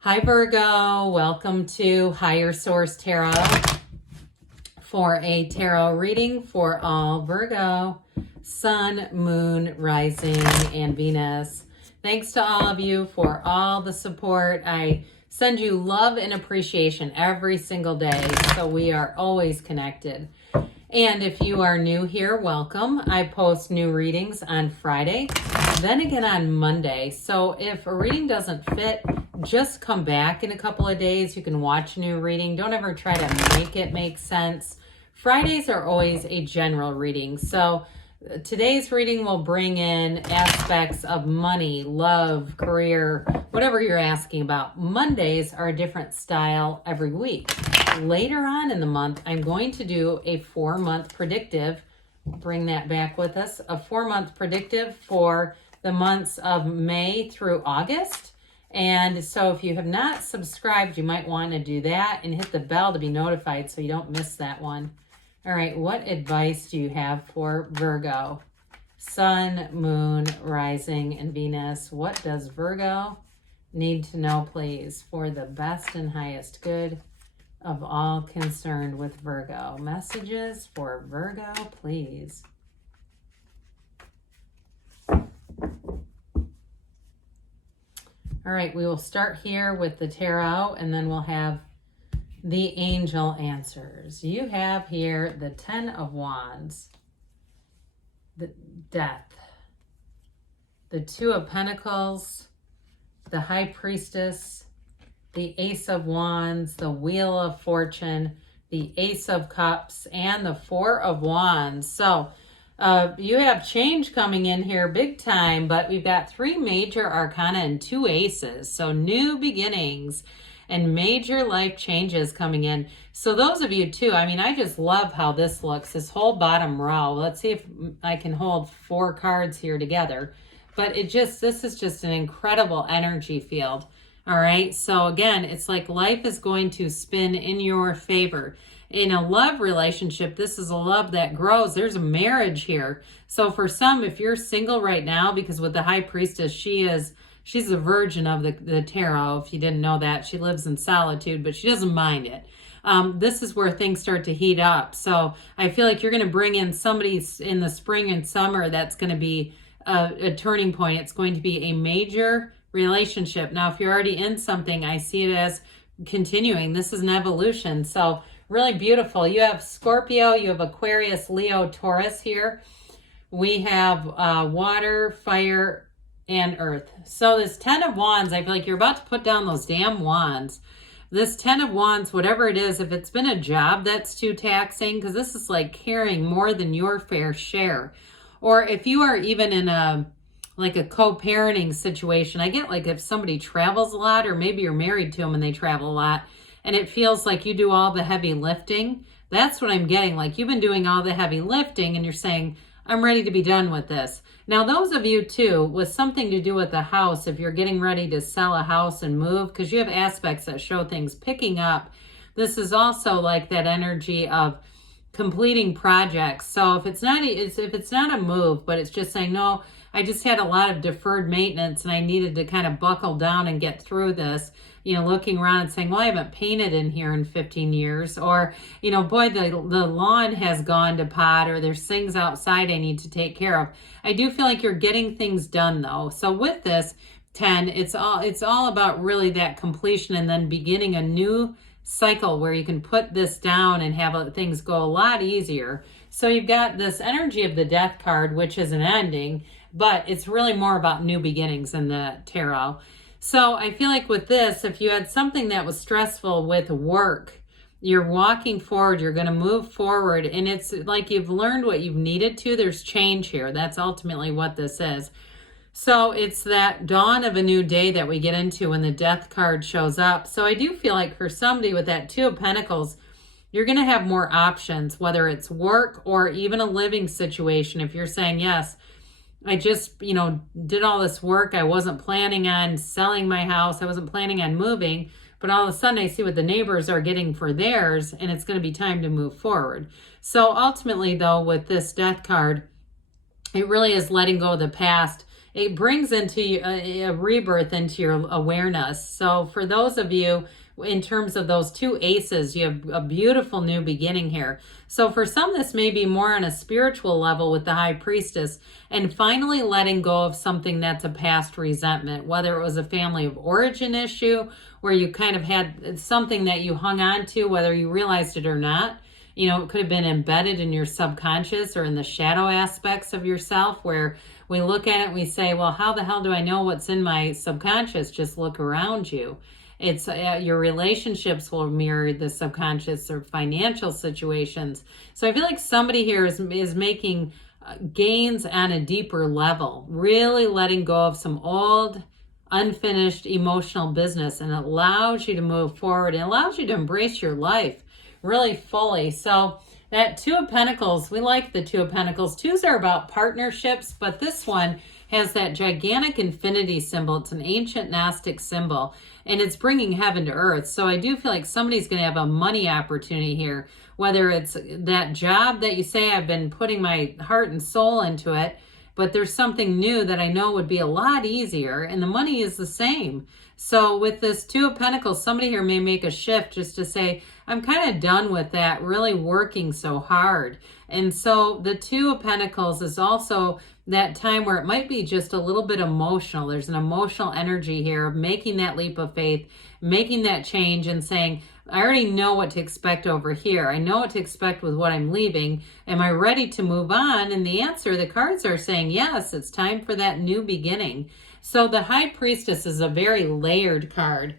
Hi Virgo, welcome to Higher Source Tarot for a tarot reading for all Virgo, Sun, Moon, Rising, and Venus. Thanks to all of you for all the support. I send you love and appreciation every single day, so we are always connected. And if you are new here, welcome. I post new readings on Friday, then again on Monday. So if a reading doesn't fit, just come back in a couple of days. You can watch a new reading. Don't ever try to make it make sense. Fridays are always a general reading. So today's reading will bring in aspects of money, love, career, whatever you're asking about. Mondays are a different style every week. Later on in the month, I'm going to do a 4-month predictive. Bring that back with us. A 4-month predictive for the months of May through August. And so if you have not subscribed, you might want to do that and hit the bell to be notified so you don't miss that one. All right, what advice do you have for Virgo? Sun, Moon, Rising, and Venus. What does Virgo need to know, please, for the best and highest good of all concerned with Virgo? Messages for Virgo, please. All right, we will start here with the tarot, and then we'll have the angel answers. You have here the 10 of Wands, the Death, the 2 of Pentacles, the High Priestess, the Ace of Wands, the Wheel of Fortune, the Ace of Cups, and the 4 of Wands. So you have change coming in here big time, but we've got 3 major arcana and 2 aces. So new beginnings and major life changes coming in. So those of you too, I mean, I just love how this looks, this whole bottom row. Let's see if I can hold 4 cards here together. But this is just an incredible energy field. All right. So again, it's like life is going to spin in your favor. In a love relationship, this is a love that grows. There's a marriage here. So for some, if you're single right now, because with the High Priestess, she's the virgin of the tarot. If you didn't know that, she lives in solitude, but she doesn't mind it. This is where things start to heat up. So I feel like you're going to bring in somebody in the spring and summer that's going to be a turning point. It's going to be a major relationship. Now, if you're already in something, I see it as continuing. This is an evolution. So really beautiful. You have Scorpio, you have Aquarius, Leo, Taurus here. We have water, fire, and earth. So this 10 of Wands, I feel like you're about to put down those damn wands. This 10 of Wands, whatever it is, if it's been a job that's too taxing, because this is like carrying more than your fair share. Or if you are even in a co-parenting situation, I get like if somebody travels a lot, or maybe you're married to them and they travel a lot, and it feels like you do all the heavy lifting. That's what I'm getting. Like you've been doing all the heavy lifting and you're saying, I'm ready to be done with this. Now, those of you too, with something to do with the house, if you're getting ready to sell a house and move, because you have aspects that show things picking up, this is also like that energy of completing projects. So if it's not a move, but it's just saying, no, I just had a lot of deferred maintenance and I needed to kind of buckle down and get through this, looking around and saying, well, I haven't painted in here in 15 years, or, boy, the lawn has gone to pot, or there's things outside I need to take care of. I do feel like you're getting things done though. So with this 10, it's all about really that completion and then beginning a new cycle where you can put this down and have things go a lot easier. So you've got this energy of the Death card, which is an ending, but it's really more about new beginnings in the tarot. So I feel like with this, if you had something that was stressful with work, you're walking forward, you're going to move forward, and it's like you've learned what you've needed to. There's change here. That's ultimately what this is. So it's that dawn of a new day that we get into when the Death card shows up. So I do feel like for somebody with that 2 of Pentacles, you're going to have more options, whether it's work or even a living situation. If you're saying, yes, I just, did all this work. I wasn't planning on selling my house. I wasn't planning on moving. But all of a sudden I see what the neighbors are getting for theirs, and it's going to be time to move forward. So ultimately, though, with this Death card, it really is letting go of the past it brings into a rebirth into your awareness. So for those of you, in terms of those two aces, you have a beautiful new beginning here. So for some, this may be more on a spiritual level with the High Priestess, and finally letting go of something that's a past resentment, whether it was a family of origin issue where you kind of had something that you hung on to, whether you realized it or not. You know, it could have been embedded in your subconscious or in the shadow aspects of yourself, where we look at it and we say, well, how the hell do I know what's in my subconscious? Just look around you. It's your relationships will mirror the subconscious, or financial situations. So I feel like somebody here is making gains on a deeper level, really letting go of some old, unfinished emotional business, and it allows you to move forward. It allows you to embrace your life really fully. So that Two of Pentacles, we like the Two of Pentacles. Twos are about partnerships, but this one has that gigantic infinity symbol. It's an ancient Gnostic symbol, and it's bringing heaven to earth. So I do feel like somebody's going to have a money opportunity here, whether it's that job that you say, I've been putting my heart and soul into it, but there's something new that I know would be a lot easier, and the money is the same. So with this Two of Pentacles, somebody here may make a shift just to say, I'm kind of done with that, really working so hard. And so the Two of Pentacles is also that time where it might be just a little bit emotional. There's an emotional energy here of making that leap of faith, making that change and saying, I already know what to expect over here. I know what to expect with what I'm leaving. Am I ready to move on? And the answer, the cards are saying, yes, it's time for that new beginning. So the High Priestess is a very layered card.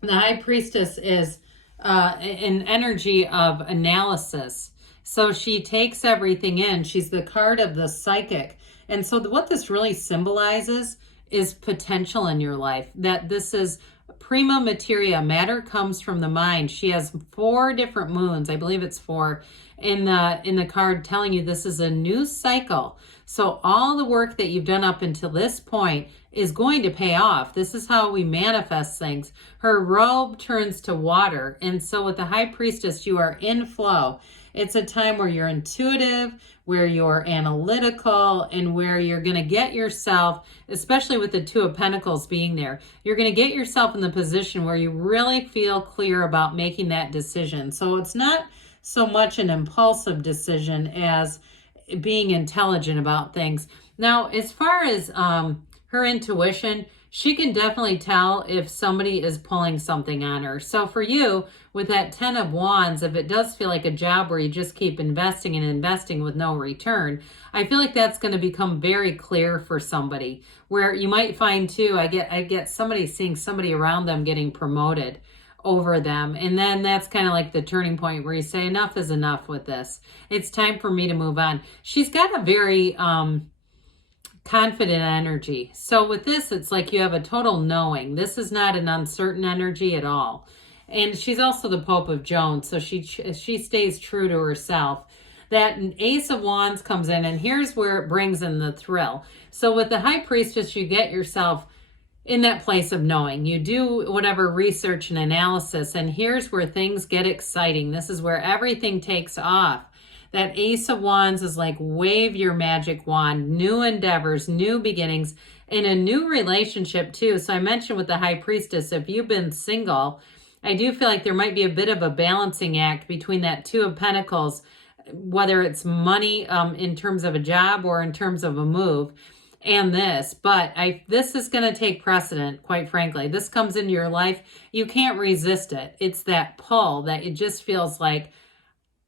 The High Priestess is an energy of analysis. So she takes everything in. She's the card of the psychic. And so what this really symbolizes is potential in your life. That this is prima materia. Matter comes from the mind. She has 4 different moons. I believe it's 4 in the card, telling you this is a new cycle. So all the work that you've done up until this point is going to pay off. This is how we manifest things. Her robe turns to water. And so with the High Priestess, you are in flow. It's a time where you're intuitive, where you're analytical, and where you're going to get yourself, especially with the Two of Pentacles being there, you're going to get yourself in the position where you really feel clear about making that decision. So it's not so much an impulsive decision as being intelligent about things. Now, as far as her intuition, she can definitely tell if somebody is pulling something on her. So for you, with that 10 of Wands, if it does feel like a job where you just keep investing and investing with no return, I feel like that's going to become very clear for somebody, where you might find too, I get somebody seeing somebody around them getting promoted over them. And then that's kind of like the turning point where you say, enough is enough with this. It's time for me to move on. She's got a very confident energy. So with this, it's like you have a total knowing. This is not an uncertain energy at all. And she's also the Pope of Jones, so she stays true to herself. That Ace of Wands comes in, and here's where it brings in the thrill. So with the High Priestess, you get yourself in that place of knowing. You do whatever research and analysis, and here's where things get exciting. This is where everything takes off. That Ace of Wands is like, wave your magic wand, new endeavors, new beginnings, in a new relationship too. So I mentioned with the High Priestess, if you've been single, I do feel like there might be a bit of a balancing act between that Two of Pentacles, whether it's money in terms of a job or in terms of a move, and this. But this is going to take precedent, quite frankly. This comes into your life. You can't resist it. It's that pull that it just feels like,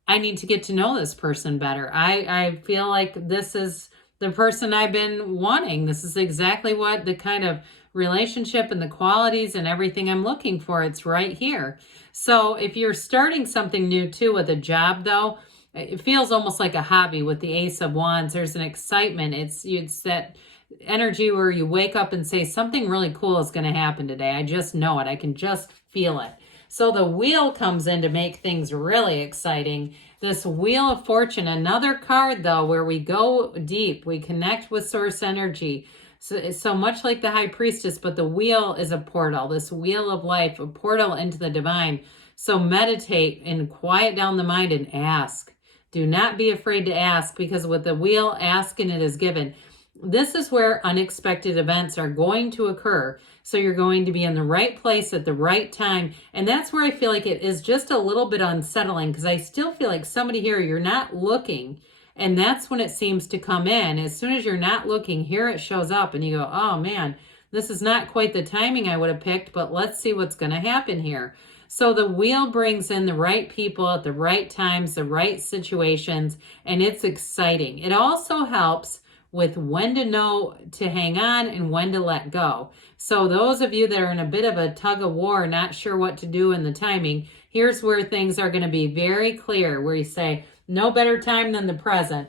I need to get to know this person better. I feel like this is the person I've been wanting. This is exactly what the kind of relationship and the qualities and everything I'm looking for. It's right here. So if you're starting something new too with a job though, it feels almost like a hobby with the Ace of Wands. There's an excitement. It's that energy where you wake up and say, something really cool is going to happen today. I just know it. I can just feel it. So the Wheel comes in to make things really exciting. This Wheel of Fortune, another card though, where we go deep, we connect with source energy. So much like the High Priestess, but the Wheel is a portal, this Wheel of Life, a portal into the divine. So meditate and quiet down the mind and ask. Do not be afraid to ask, because with the Wheel, ask and it is given. This is where unexpected events are going to occur. So you're going to be in the right place at the right time. And that's where I feel like it is just a little bit unsettling, because I still feel like somebody here, you're not looking. And that's when it seems to come in. As soon as you're not looking, here it shows up and you go, oh man, this is not quite the timing I would have picked, but let's see what's going to happen here. So the wheel brings in the right people at the right times, the right situations, and it's exciting. It also helps with when to know to hang on and when to let go. So those of you that are in a bit of a tug of war, not sure what to do in the timing, here's where things are going to be very clear, where you say, no better time than the present.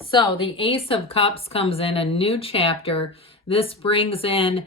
So the Ace of Cups comes in, a new chapter. This brings in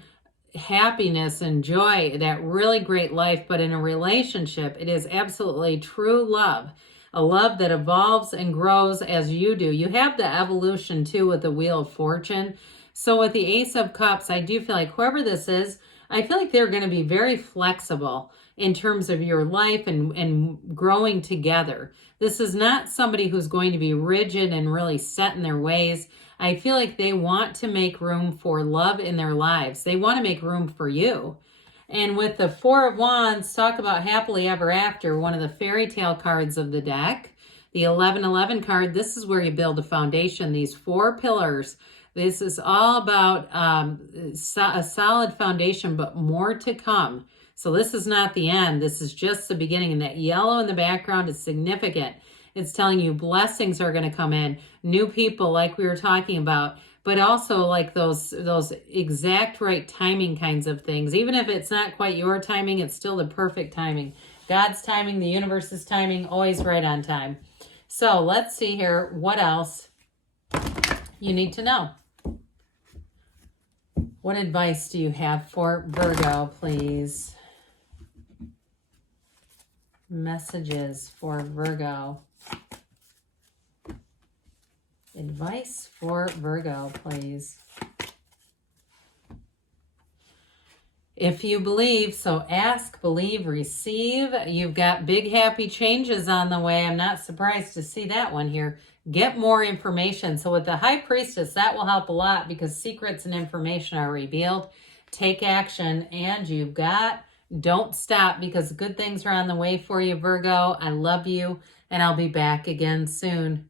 happiness and joy, that really great life. But in a relationship, it is absolutely true love, a love that evolves and grows as you do. You have the evolution too with the Wheel of Fortune. So with the Ace of Cups, I do feel like whoever this is, I feel like they're going to be very flexible in terms of your life and growing together. This is not somebody who's going to be rigid and really set in their ways. I feel like they want to make room for love in their lives. They want to make room for you. And with the Four of Wands, talk about happily ever after, one of the fairy tale cards of the deck. The 1111 card, this is where you build a foundation, these 4 pillars. This is all about a solid foundation, but more to come. So this is not the end. This is just the beginning. And that yellow in the background is significant. It's telling you blessings are going to come in, new people like we were talking about, but also like those exact right timing kinds of things. Even if it's not quite your timing, it's still the perfect timing. God's timing, the universe's timing, always right on time. So let's see here what else you need to know. What advice do you have for Virgo, please? Messages for Virgo. Advice for Virgo, please. If you believe, so ask, believe, receive. You've got big happy changes on the way. I'm not surprised to see that one here. Get more information. So with the High Priestess, that will help a lot because secrets and information are revealed. Take action, and you've got don't stop, because good things are on the way for you, Virgo. I love you, and I'll be back again soon.